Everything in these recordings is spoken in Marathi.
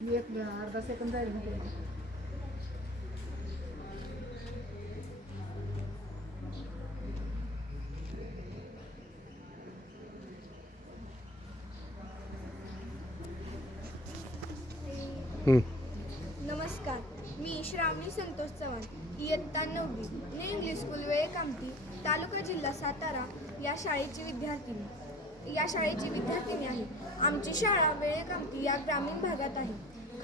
एक अर्धा सेकंद जाईल ना ते. नमस्कार, मी श्रावणी संतोष चव्हाण, इयत्ता 9वी, न्यू इंग्लिश स्कूल वेळे कामठी, तालुका जिल्हा सातारा या शाळेची विद्यार्थिनी आहे. आमची शाळा वेळे कामठी या ग्रामीण भागात आहे.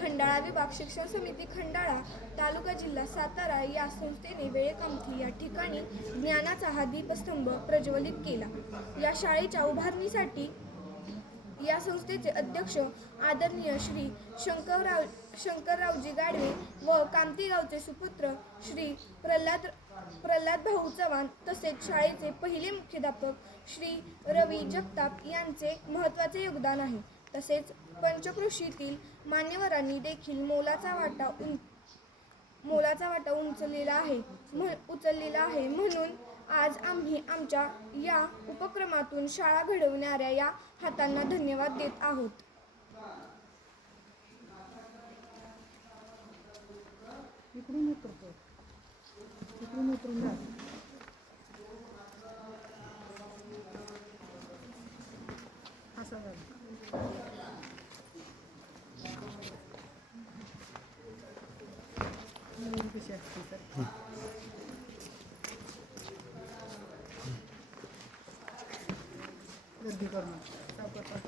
खंडाळा विभाग शिक्षण समिती खंडाळा, तालुका जिल्हा सातारा या संस्थेने वेळे कामठी या ठिकाणी ज्ञानाचा हा दीपस्तंभ प्रज्वलित केला. या शाळेच्या उभारणीसाठी या संस्थेचे अध्यक्ष आदरणीय श्री शंकररावजी गाडवे व कामठी गावचे सुपुत्र श्री प्रल्हाद भाऊ चव्हाण तसेच शाळेचे पहिले मुख्याध्यापक श्री रवी जगताप यांचे महत्त्वाचे योगदान आहे. तसेच पंचक्रोशीतील मान्यवरांनी देखील मोलाचा वाटा उचललेला आहे. म्हणून आज आम्ही आमच्या या उपक्रमातून शाळा घडवणाऱ्या या हातांना धन्यवाद देत आहोत. इकडून उतरतो, इकडून उतरून जा. असं झालं. कशी असते सर? गर्दी करून सावकाश.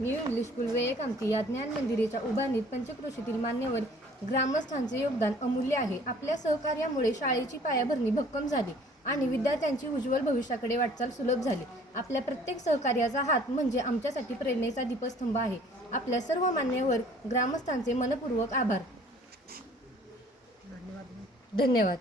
न्यू इंग्लिश स्कूल वेळे कामठी या ज्ञान मंदिराच्या उभारणीत पंचक्रोशीतील मान्यवर ग्रामस्थांचे योगदान अमूल्य आहे. आपल्या सहकार्यामुळे शाळेची पायाभरणी भक्कम झाली आणि विद्यार्थ्यांची उज्ज्वल भविष्याकडे वाटचाल सुलभ झाली. आपल्या प्रत्येक सहकार्याचा हात म्हणजे आमच्यासाठी प्रेरणेचा दीपस्तंभ आहे. आपल्या सर्व मान्यवर ग्रामस्थांचे मनपूर्वक आभार. धन्यवाद. धन्यवाद.